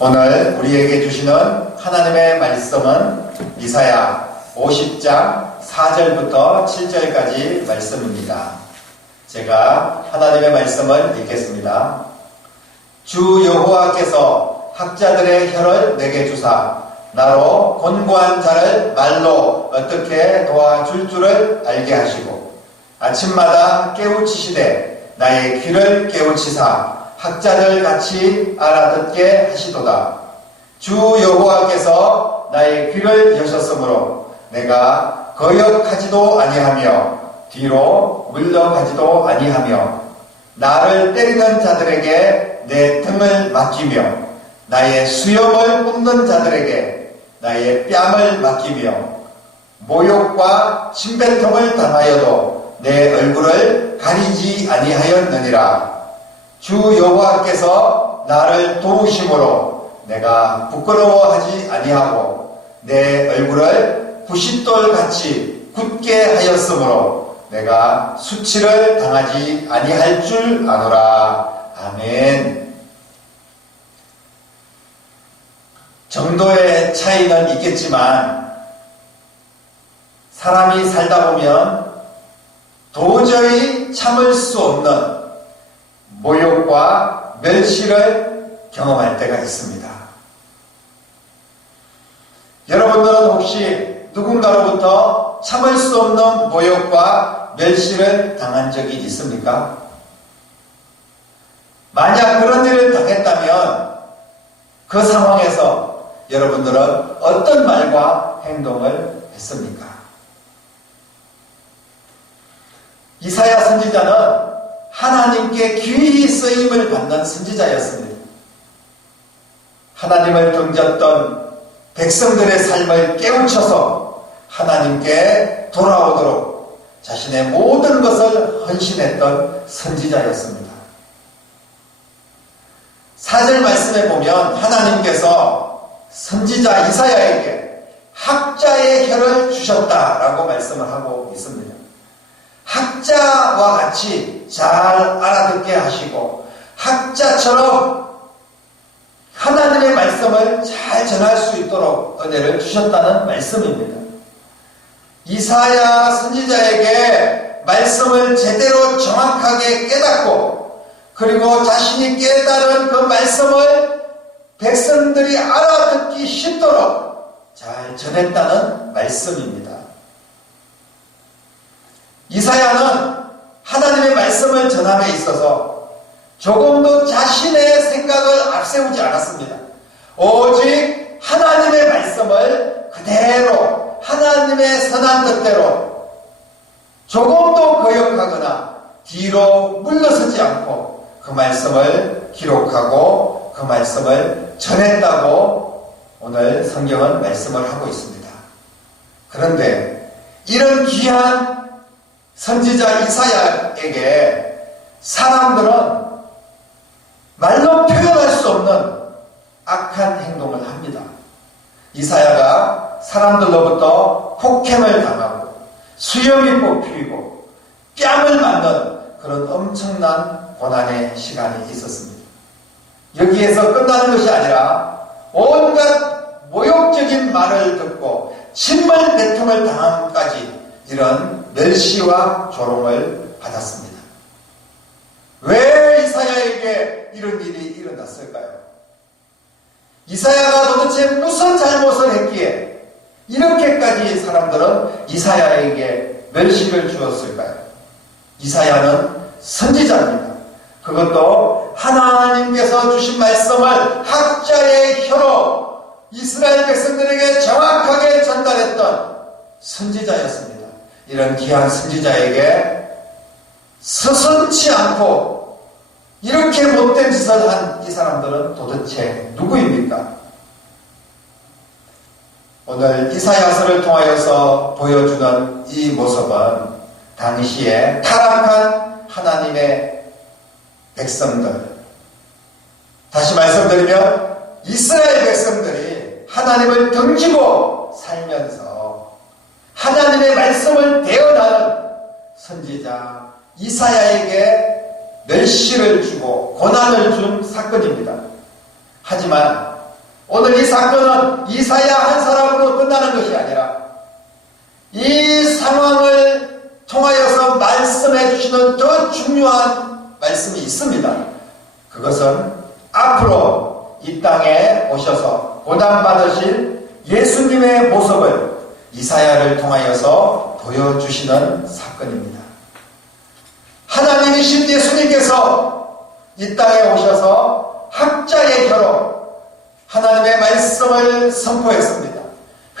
오늘 우리에게 주시는 하나님의 말씀은 이사야 50장 4절부터 7절까지 말씀입니다. 제가 하나님의 말씀을 읽겠습니다. 주 여호와께서 학자들의 혀를 내게 주사 나로 곤고한 자를 말로 어떻게 도와줄 줄을 알게 하시고 아침마다 깨우치시되 나의 귀를 깨우치사 학자들 같이 알아듣게 하시도다. 주 여호와께서 나의 귀를 여셨으므로 내가 거역하지도 아니하며 뒤로 물러가지도 아니하며 나를 때리는 자들에게 내 등을 맡기며 나의 수염을 뽑는 자들에게 나의 뺨을 맡기며 모욕과 침뱉음을 당하여도 내 얼굴을 가리지 아니하였느니라. 주 여호와께서 나를 도우심으로 내가 부끄러워하지 아니하고 내 얼굴을 부싯돌같이 굳게 하였으므로 내가 수치를 당하지 아니할 줄 아노라. 아멘. 정도의 차이는 있겠지만 사람이 살다 보면 도저히 참을 수 없는 모욕과 멸시를 경험할 때가 있습니다. 여러분들은 혹시 누군가로부터 참을 수 없는 모욕과 멸시를 당한 적이 있습니까? 만약 그런 일을 당했다면 그 상황에서 여러분들은 어떤 말과 행동을 했습니까? 이사야 선지자는 하나님께 귀히 쓰임을 받는 선지자였습니다. 하나님을 등졌던 백성들의 삶을 깨우쳐서 하나님께 돌아오도록 자신의 모든 것을 헌신했던 선지자였습니다. 4절 말씀에 보면 하나님께서 선지자 이사야에게 학자의 혀를 주셨다라고 말씀을 하고 있습니다. 학자와 같이 잘 알아듣게 하시고 학자처럼 하나님의 말씀을 잘 전할 수 있도록 은혜를 주셨다는 말씀입니다. 이사야 선지자에게 말씀을 제대로 정확하게 깨닫고 그리고 자신이 깨달은 그 말씀을 백성들이 알아듣기 쉽도록 잘 전했다는 말씀입니다. 이사야는 하나님의 말씀을 전함에 있어서 조금도 자신의 생각을 앞세우지 않았습니다. 오직 하나님의 말씀을 그대로 하나님의 선한 뜻대로 조금도 거역하거나 뒤로 물러서지 않고 그 말씀을 기록하고 그 말씀을 전했다고 오늘 성경은 말씀을 하고 있습니다. 그런데 이런 귀한 선지자 이사야에게 사람들은 말로 표현할 수 없는 악한 행동을 합니다. 이사야가 사람들로부터 폭행을 당하고 수염이 뽑히고 뺨을 맞는 그런 엄청난 고난의 시간이 있었습니다. 여기에서 끝나는 것이 아니라 온갖 모욕적인 말을 듣고 침을 내통을 당함까지 이런 멸시와 조롱을 받았습니다. 왜 이사야에게 이런 일이 일어났을까요? 이사야가 도대체 무슨 잘못을 했기에 이렇게까지 사람들은 이사야에게 멸시를 주었을까요? 이사야는 선지자입니다. 그것도 하나님께서 주신 말씀을 학자의 혀로 이스라엘 백성들에게 정확하게 전달했던 선지자였습니다. 이런 귀한 선지자에게 서슴지 않고 이렇게 못된 짓을 한 이 사람들은 도대체 누구입니까? 오늘 이사야서를 통하여서 보여주는 이 모습은 당시에 타락한 하나님의 백성들, 다시 말씀드리면 이스라엘 백성들이 하나님을 등지고 살면서 하나님의 말씀을 대언하는 선지자 이사야에게 멸시를 주고 고난을 준 사건입니다. 하지만 오늘 이 사건은 이사야 한 사람으로 끝나는 것이 아니라 이 상황을 통하여서 말씀해 주시는 더 중요한 말씀이 있습니다. 그것은 앞으로 이 땅에 오셔서 고난받으실 예수님의 모습을 이사야를 통하여서 보여주시는 사건입니다. 하나님이신 예수님께서 이 땅에 오셔서 학자의 혀로 하나님의 말씀을 선포했습니다.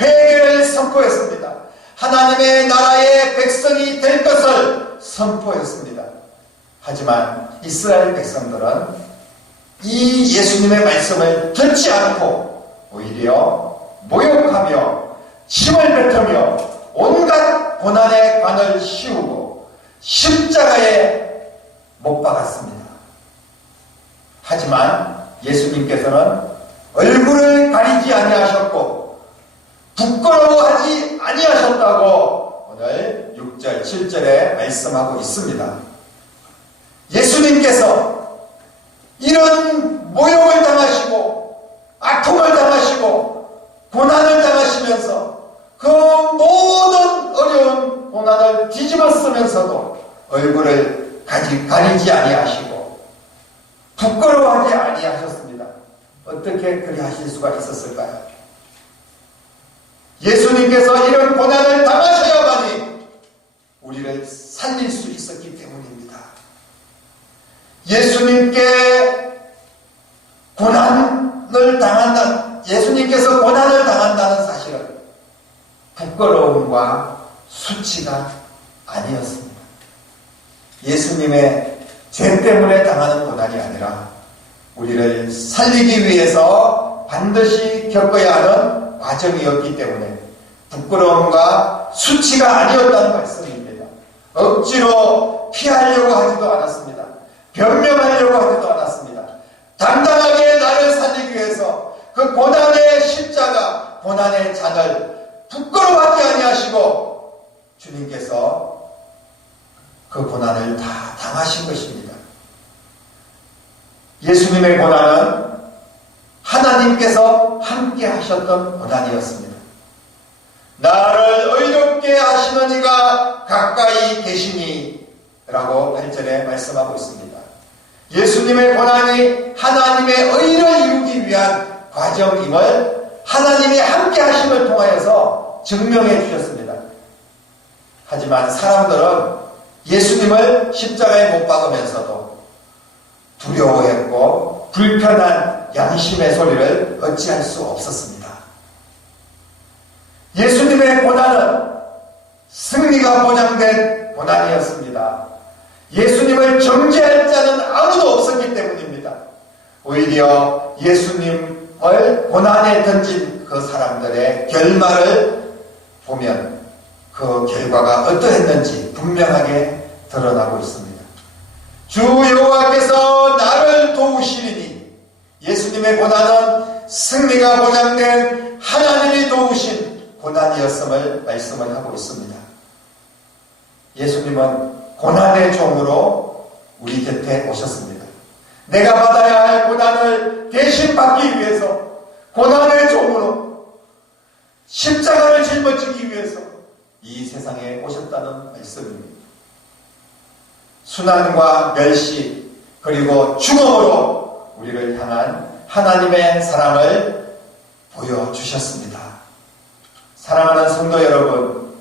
회개를 선포했습니다. 하나님의 나라의 백성이 될 것을 선포했습니다. 하지만 이스라엘 백성들은 이 예수님의 말씀을 듣지 않고 오히려 모욕하며 침을 뱉으며 온갖 고난의 관을 씌우고 십자가에 못 박았습니다. 하지만 예수님께서는 얼굴을 가리지 아니하셨고 부끄러워하지 아니하셨다고 오늘 6절, 7절에 말씀하고 있습니다. 예수님께서 이런 모욕을 당하시고 아픔을 당하시고 고난을 당하시면서 그 모든 어려운 고난을 뒤집어 쓰면서도 얼굴을 가리지 아니하시고 부끄러워하지 아니하셨습니다. 어떻게 그리 하실 수가 있었을까요? 예수님께서 이런 고난을 당하셔야만이 우리를 살릴 수 있었기 때문입니다. 예수님께서 고난을 당한다는 사실은 부끄러움과 수치가 아니었습니다. 예수님의 죄 때문에 당하는 고난이 아니라 우리를 살리기 위해서 반드시 겪어야 하는 과정이었기 때문에 부끄러움과 수치가 아니었다는 말씀입니다. 억지로 피하려고 하지도 않았습니다. 변명하려고 하지도 않았습니다. 당당하게 나를 살리기 위해서 그 고난의 십자가, 고난의 잔을 부끄러워하지 아니하시고 주님께서 그 고난을 다 당하신 것입니다. 예수님의 고난은 하나님께서 함께 하셨던 고난이었습니다. 나를 의롭게 하시는 이가 가까이 계시니 라고 8절에 말씀하고 있습니다. 예수님의 고난이 하나님의 의를 이루기 위한 과정임을 하나님이 함께 하심을 통하여서 증명해 주셨습니다. 하지만 사람들은 예수님을 십자가에 못 박으면서도 두려워했고 불편한 양심의 소리를 어찌할 수 없었습니다. 예수님의 고난은 승리가 보장된 고난이었습니다. 예수님을 정죄할 자는 아무도 없었기 때문입니다. 오히려 예수님을 고난에 던진 그 사람들의 결말을 보면 그 결과가 어떠했는지 분명하게 드러나고 있습니다. 주 여호와께서 나를 도우시리니, 예수님의 고난은 승리가 보장된 하나님이 도우신 고난이었음을 말씀을 하고 있습니다. 예수님은 고난의 종으로 우리 곁에 오셨습니다. 내가 받아야 할 고난을 대신 받기 위해서 고난의 종으로 십자가를 짊어지기 위해서 이 세상에 오셨다는 말씀입니다. 순환과 멸시 그리고 죽음으로 우리를 향한 하나님의 사랑을 보여주셨습니다. 사랑하는 성도 여러분,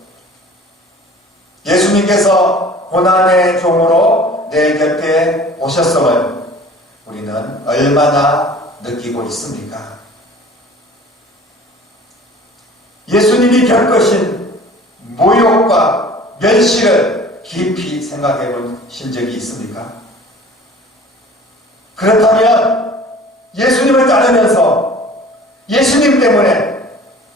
예수님께서 고난의 종으로 내 곁에 오셨음을 우리는 얼마나 느끼고 있습니까? 예수님이 겪으신 모욕과 멸시를 깊이 생각해 보신 적이 있습니까? 그렇다면 예수님을 따르면서 예수님 때문에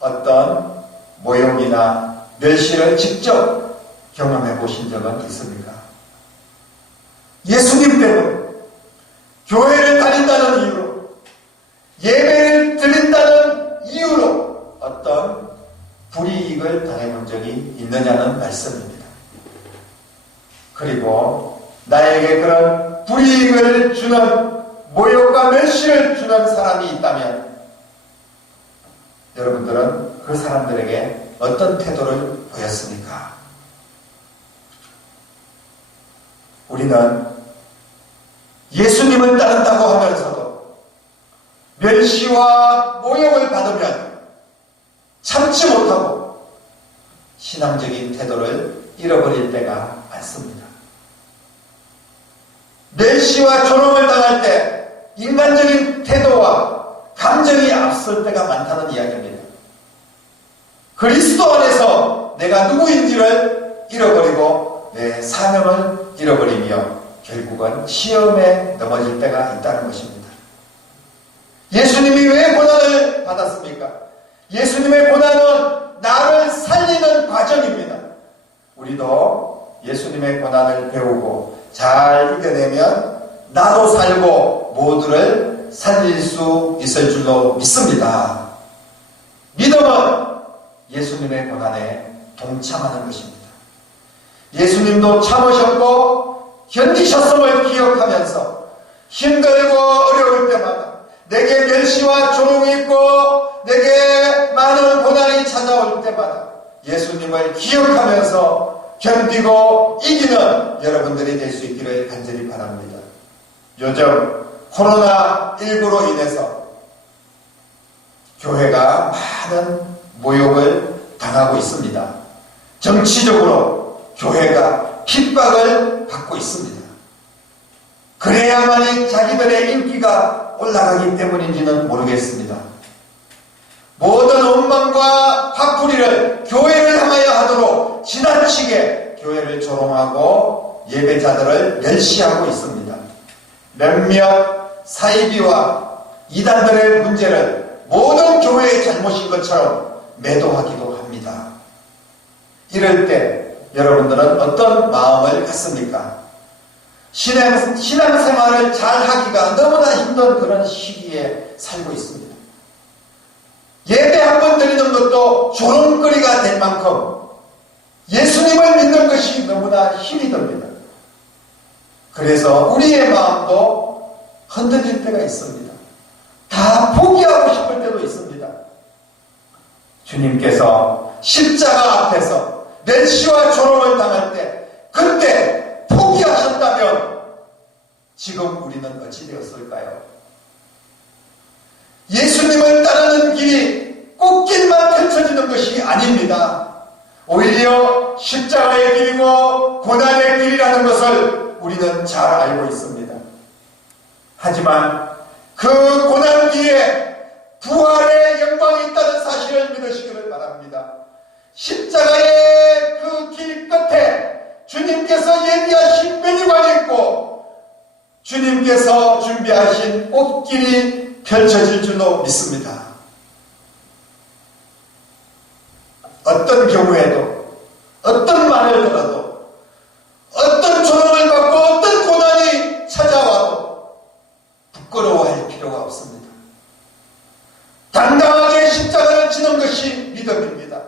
어떤 모욕이나 멸시를 직접 경험해 보신 적은 있습니까? 예수님 때문에 교회를 다닌다는 이유로, 예배를 드린다는 이유로 어떤 불이익을 당해본 적이 있느냐는 말씀입니다. 그리고 나에게 그런 불이익을 주는, 모욕과 멸시를 주는 사람이 있다면 여러분들은 그 사람들에게 어떤 태도를 보였습니까? 우리는 예수님을 따른다고 하면서도 멸시와 모욕을 받으면 참지 못하고 신앙적인 태도를 잃어버릴 때가 많습니다. 멸시와 조롱을 당할 때 인간적인 태도와 감정이 앞설 때가 많다는 이야기입니다. 그리스도 안에서 내가 누구인지를 잃어버리고 내 사명을 잃어버리며 결국은 시험에 넘어질 때가 있다는 것입니다. 예수님이 왜 고난을 받았습니까? 예수님의 고난은 나를 살리는 과정입니다. 우리도 예수님의 고난을 배우고 잘 이겨내면 나도 살고 모두를 살릴 수 있을 줄로 믿습니다. 믿음은 예수님의 고난에 동참하는 것입니다. 예수님도 참으셨고 견디셨음을 기억하면서 힘들고 어려울 때마다 내게 멸시와 조롱이 있고 내게 많은 고난이 찾아올 때마다 예수님을 기억하면서 견디고 이기는 여러분들이 될 수 있기를 간절히 바랍니다. 요즘 코로나19로 인해서 교회가 많은 모욕을 당하고 있습니다. 정치적으로 교회가 핍박을 받고 있습니다. 그래야만이 자기들의 인기가 올라가기 때문인지는 모르겠습니다. 모든 원망과 화풀이를 교회를 향하여 하도록 지나치게 교회를 조롱하고 예배자들을 멸시하고 있습니다. 몇몇 사이비와 이단들의 문제를 모든 교회의 잘못인 것처럼 매도하기도 합니다. 이럴 때 여러분들은 어떤 마음을 갖습니까? 신앙생활을 잘 하기가 너무나 힘든 그런 시기에 살고 있습니다. 예배 한 번 드리는 것도 조롱거리가 될 만큼 예수님을 믿는 것이 너무나 힘이 듭니다. 그래서 우리의 마음도 흔들릴 때가 있습니다. 다 포기하고 싶을 때도 있습니다. 주님께서 십자가 앞에서 멸시와 조롱을 당할 때 그때 포기하셨다면 지금 우리는 어찌 되었을까요? 예수님을 따르는 길이 꽃길만 펼쳐지는 것이 아닙니다. 오히려 십자가의 길이고 고난의 길이라는 것을 우리는 잘 알고 있습니다. 하지만 그 고난 뒤에 부활의 영광이 있다는 사실을 믿으시기를 바랍니다. 십자가의 그 길 끝에 주님께서 예비하신 면류관이 있고 주님께서 준비하신 꽃길이 펼쳐질 줄로 믿습니다. 어떤 경우에도 어떤 말을 들어도 어떤 조롱을 받고 어떤 고난이 찾아와도 부끄러워할 필요가 없습니다. 당당하게 십자가를 지는 것이 믿음입니다.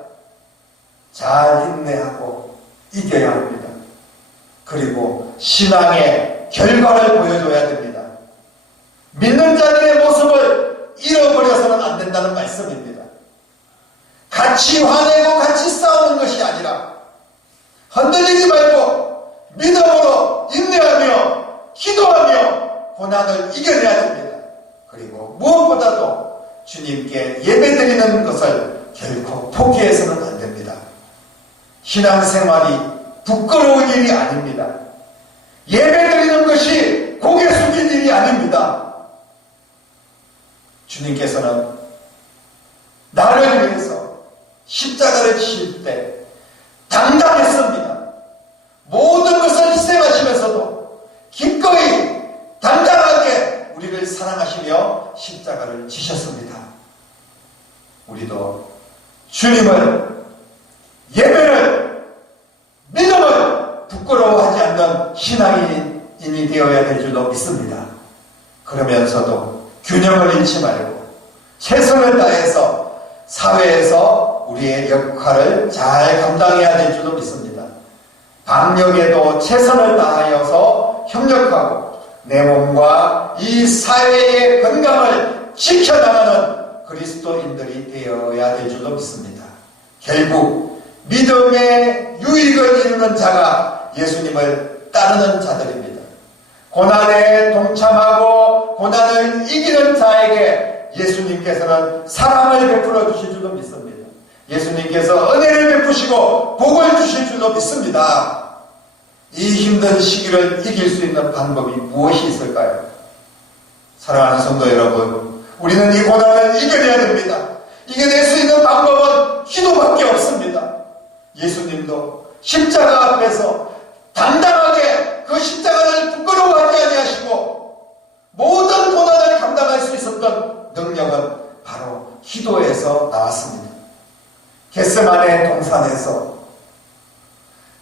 잘 인내하고 이겨야 합니다. 그리고 신앙의 결과를 보여줘야 됩니다. 믿는 자들의 모습을 잃어버려서는 안 된다는 말씀입니다. 같이 화내고 같이 싸우는 것이 아니라 흔들리지 말고 믿음으로 인내하며 기도하며 고난을 이겨내야 됩니다. 그리고 무엇보다도 주님께 예배드리는 것을 결코 포기해서는 안 됩니다. 신앙생활이 부끄러운 일이 아닙니다. 예배드리는 것이 고개 숙일 일이 아닙니다. 주님께서는 나를 위해서 십자가를 지실 때 당당했습니다. 모든 것을 희생하시면서도 기꺼이 당당하게 우리를 사랑하시며 십자가를 지셨습니다. 우리도 주님을, 예배를, 믿음을 부끄러워하지 않는 신앙인이 되어야 될 줄로 믿습니다. 그러면서도 균형을 잃지 말고 최선을 다해서 사회에서 우리의 역할을 잘 감당해야 될 줄로 믿습니다. 방역에도 최선을 다하여서 협력하고 내 몸과 이 사회의 건강을 지켜나가는 그리스도인들이 되어야 될 줄로 믿습니다. 결국 믿음의 유익을 이루는 자가 예수님을 따르는 자들입니다. 고난에 동참하고 고난을 이기는 자에게 예수님께서는 사랑을 베풀어 주실 줄로 믿습니다. 예수님께서 은혜를 베푸시고 복을 주실 줄로 믿습니다. 이 힘든 시기를 이길 수 있는 방법이 무엇이 있을까요? 사랑하는 성도 여러분, 우리는 이 고난을 이겨내야 됩니다. 이겨낼 수 있는 방법은 기도밖에 없습니다. 예수님도 십자가 앞에서 당당하게 그 십자가를 부끄러워하지 아니하시고 모든 고난을 감당할 수 있었던 능력은 바로 기도에서 나왔습니다. 겟세마네 동산에서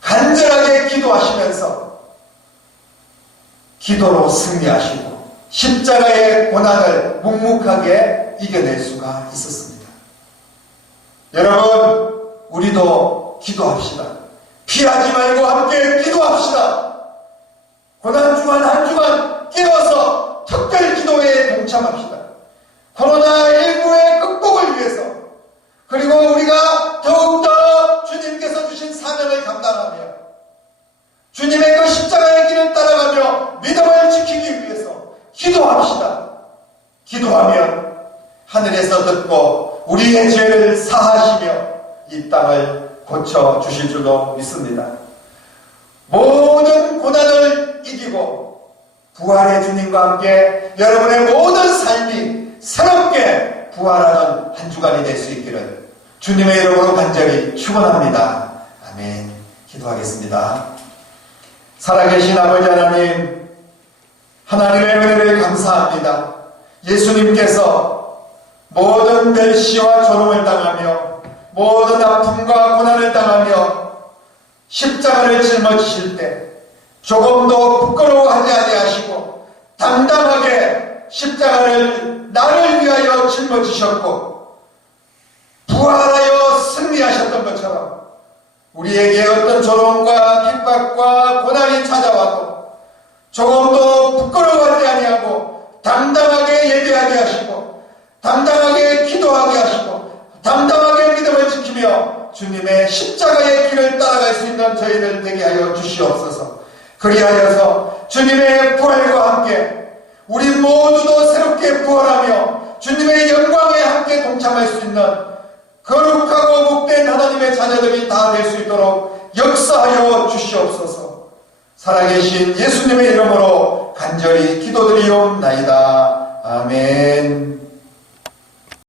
간절하게 기도하시면서 기도로 승리하시고 십자가의 고난을 묵묵하게 이겨낼 수가 있었습니다. 여러분, 우리도 기도합시다. 피하지 말고 함께 기도합시다. 고난 주간 한 주간 깨어서 특별 기도에 동참합시다. 코로나19의 극복을 위해서, 그리고 우리가 더욱더 주님께서 주신 사명을 감당하며 주님의 그 십자가의 길을 따라가며 믿음을 지키기 위해서 기도합시다. 기도하면 하늘에서 듣고 우리의 죄를 사하시며 이 땅을 고쳐주실 줄로 믿습니다. 모든 고난을 이기고 부활의 주님과 함께 여러분의 모든 삶이 새롭게 부활하는 한 주간이 될 수 있기를 주님의 이름으로 간절히 축원합니다. 아멘. 기도하겠습니다. 살아계신 아버지 하나님, 하나님의 은혜를 감사합니다. 예수님께서 모든 멸시와 조롱을 당하며 모든 아픔과 고난을 당하며 십자가를 짊어지실 때 조금도 부끄러워하지 아니하시고 당당하게 십자가를 나를 위하여 짊어지셨고 부활하여 승리하셨던 것처럼 우리에게 어떤 조롱과 핍박과 고난이 찾아와도 조금도 부끄러워하지 아니하고 당당하게 예배하게 하시고 당당하게 기도하게 하시고 당당하게 믿음을 지키며 주님의 십자가의 길을 따라갈 수 있는 저희들 되게 하여 주시옵소서. 그리하여서 주님의 부활과 함께 우리 모두도 새롭게 부활하며 주님의 영광에 함께 동참할 수 있는 거룩하고 복된 하나님의 자녀들이 다 될 수 있도록 역사하여 주시옵소서. 살아계신 예수님의 이름으로 간절히 기도드리옵나이다. 아멘.